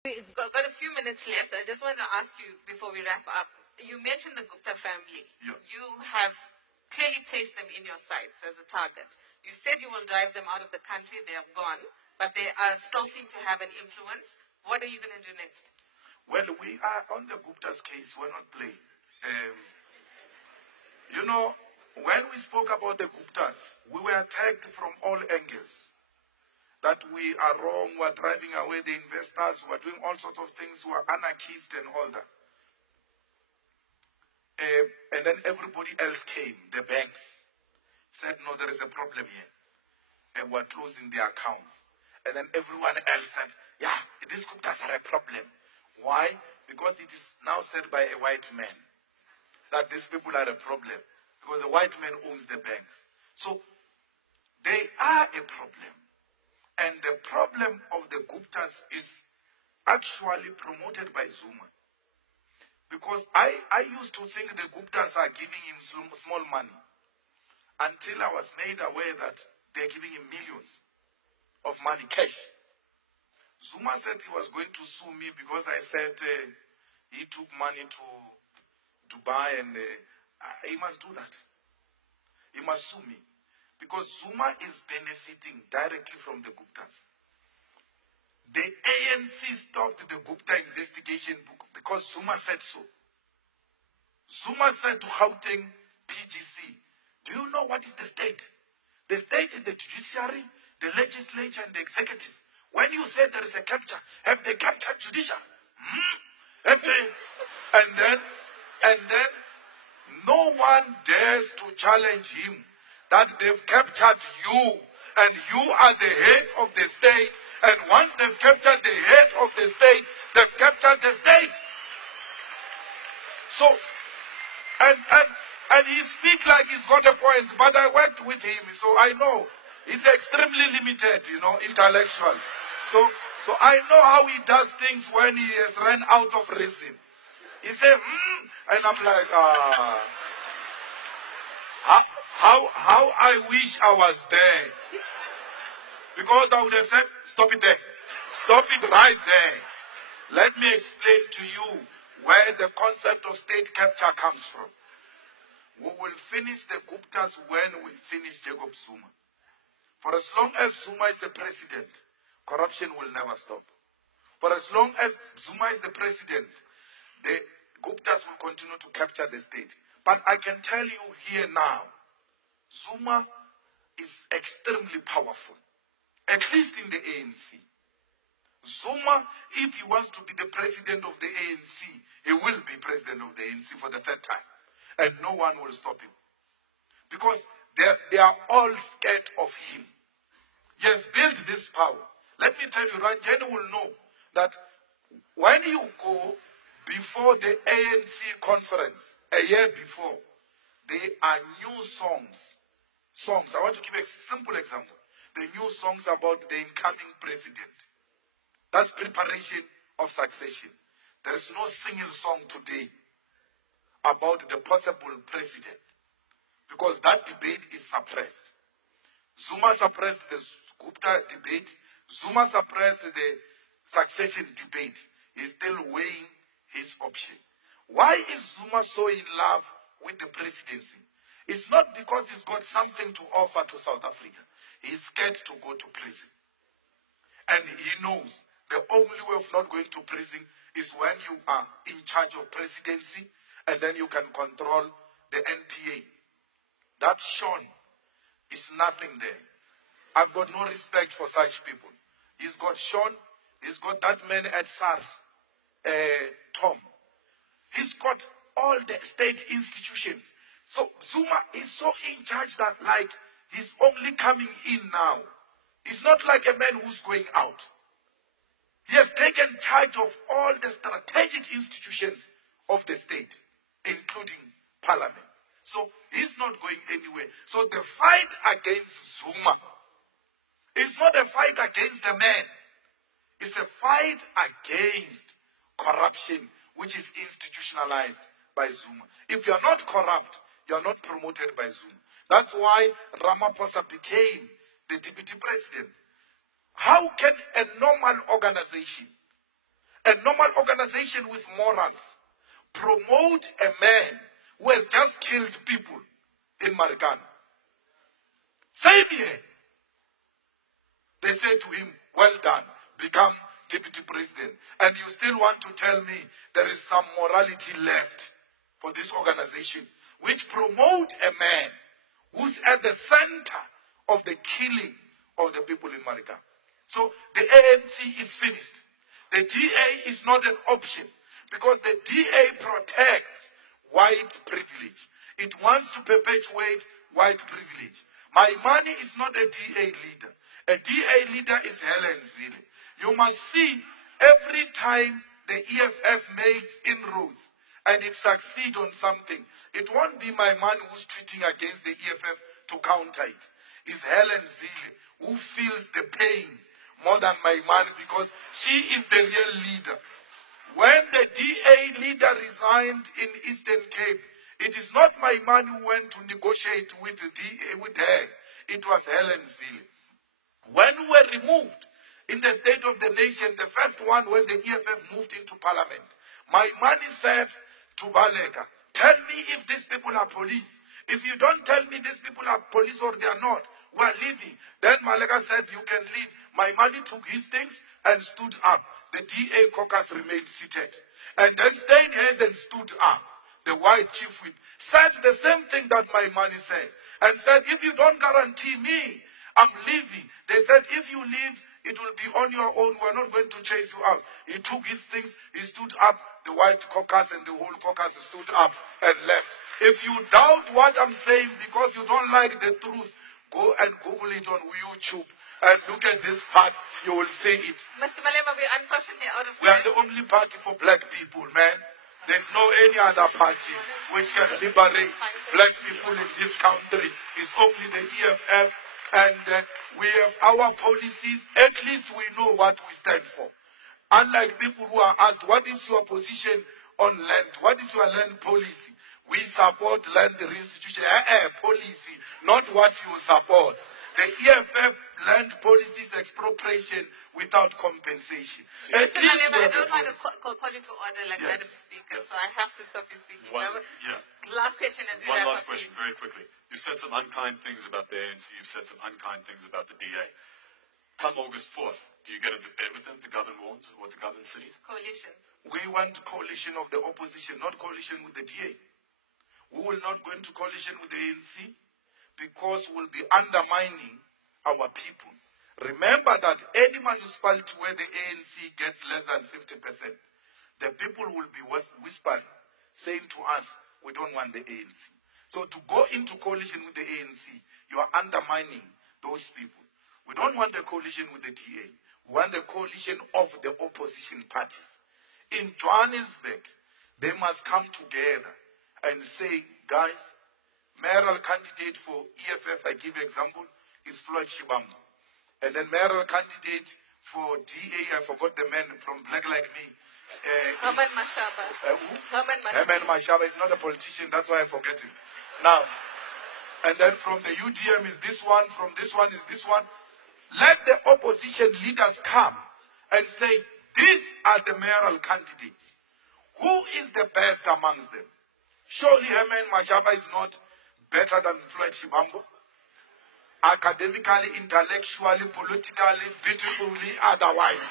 We've got a few minutes left. I just want to ask you before we wrap up. You mentioned the Gupta family. Yeah. You have clearly placed them in your sights as a target. You said you will drive them out of the country. They have gone, but they still seem to have an influence. What are you going to do next? Well, we are on the Gupta's case. We're not playing. You know, when we spoke about the Guptas, we were attacked from all angles. That we are wrong, we're driving away the investors, we're doing all sorts of things, we're anarchists and all that. And then everybody else came, the banks, said, no, there is a problem here. And we're closing their accounts. And then everyone else said, yeah, these Guptas are a problem. Why? Because it is now said by a white man that these people are a problem. Because the white man owns the banks. So they are a problem. And the problem of the Guptas is actually promoted by Zuma. Because I used to think the Guptas are giving him small money until I was made aware that they're giving him millions of money, cash. Zuma said he was going to sue me because I said he took money to Dubai and he must do that. He must sue me. Because Zuma is benefiting directly from the Guptas. The ANC stopped the Gupta investigation because Zuma said so. Zuma said to Gauteng PGC, do you know what is the state? The state is the judiciary, the legislature, and the executive. When you say there is a capture, have they captured judiciary? Have they? And then no one dares to challenge him that they've captured you and you are the head of the state, and once they've captured the head of the state, they've captured the state. So, and he speaks like he's got a point, but I worked with him, so I know he's extremely limited, intellectual. So I know how he does things when he has run out of reason. He said, and I'm like, How I wish I was there. Because I would have said, stop it there. Stop it right there. Let me explain to you where the concept of state capture comes from. We will finish the Guptas when we finish Jacob Zuma. For as long as Zuma is the president, corruption will never stop. For as long as Zuma is the president, the Guptas will continue to capture the state. But I can tell you here now, Zuma is extremely powerful, at least in the ANC. Zuma, if he wants to be the president of the ANC, he will be president of the ANC for the third time. And no one will stop him. Because they are all scared of him. He has built this power. Let me tell you, Ranjani will know that when you go before the ANC conference, a year before, there are new songs. I want to give a simple example. The new songs about the incoming president. That's preparation of succession. There is no single song today about the possible president, because that debate is suppressed. Zuma suppressed the Gupta debate. Zuma suppressed the succession debate. He's still weighing his option. Why is Zuma so in love with the presidency? It's not because he's got something to offer to South Africa. He's scared to go to prison. And he knows the only way of not going to prison is when you are in charge of presidency and then you can control the NPA. That Sean is nothing there. I've got no respect for such people. He's got Sean, he's got that man at SARS, Tom. He's got all the state institutions. So Zuma is so in charge that like he's only coming in now. He's not like a man who's going out. He has taken charge of all the strategic institutions of the state, including parliament. So he's not going anywhere. So the fight against Zuma is not a fight against the man. It's a fight against corruption, which is institutionalized by Zuma. If you're not corrupt, you're not promoted by Zuma. That's why Ramaphosa became the deputy president. How can a normal organization, a normal organization with morals, promote a man who has just killed people in Marikana? Same here. They say to him, well done, become deputy president. And you still want to tell me there is some morality left for this organization, which promote a man who's at the center of the killing of the people in Marikana. So the ANC is finished. The DA is not an option because the DA protects white privilege. It wants to perpetuate white privilege. My money is not a DA leader. A DA leader is Helen Zille. You must see every time the EFF makes inroads and it succeeds on something, it won't be my man who's tweeting against the EFF to counter it. It's Helen Zille who feels the pains more than my man because she is the real leader. When the DA leader resigned in Eastern Cape, it is not my man who went to negotiate with the DA, with her. It was Helen Zille. When we were removed in the State of the Nation, the first one when the EFF moved into parliament, my man said to Baleka, tell me if these people are police. If you don't tell me these people are police or they are not, we are leaving. Then Maleka said, you can leave. My money took his things and stood up. The DA caucus remained seated. And then Steinhazen stood up. The white chief whip said the same thing that my money said. And said, if you don't guarantee me, I'm leaving. They said, if you leave, it will be on your own. We're not going to chase you out. He took his things. He stood up. The white caucus and the whole caucus stood up and left. If you doubt what I'm saying because you don't like the truth, go and Google it on YouTube and look at this part. You will see it. Mr. Malema, we're unfortunately out of time. We are the only party for black people, man. There's no any other party which can liberate black people in this country. It's only the EFF, and we have our policies. At least we know what we stand for. Unlike people who are asked, what is your position on land? What is your land policy? We support land restitution, policy, not what you support. The EFF land policy is expropriation without compensation. Mr. Malema, I don't want to call you to order like Madam Speaker, so I have to stop you speaking. Last question as you One wrap last up, question, please. very quickly. You said some unkind things about the ANC. You've said some unkind things about the DA. Come August 4th, do you get into bed with them to govern wards or to govern cities? Coalitions. We want coalition of the opposition, not coalition with the DA. We will not go into coalition with the ANC because we'll be undermining our people. Remember that any municipality where the ANC gets less than 50%, the people will be whispering, saying to us, we don't want the ANC. So to go into coalition with the ANC, you are undermining those people. We don't want a coalition with the DA. We want a coalition of the opposition parties. In Johannesburg, they must come together and say, guys, mayoral candidate for EFF, I give you example, is Floyd Shibambo. And then mayoral candidate for DA, I forgot the man from Black Like Me. Herman Mashaba. Herman Mashaba is not a politician, that's why I forget him. Now, and then from the UDM is this one, from this one is this one. Let the opposition leaders come and say, these are the mayoral candidates. Who is the best amongst them? Surely Herman Mashaba is not better than Floyd Shibambo. Academically, intellectually, politically, beautifully, otherwise.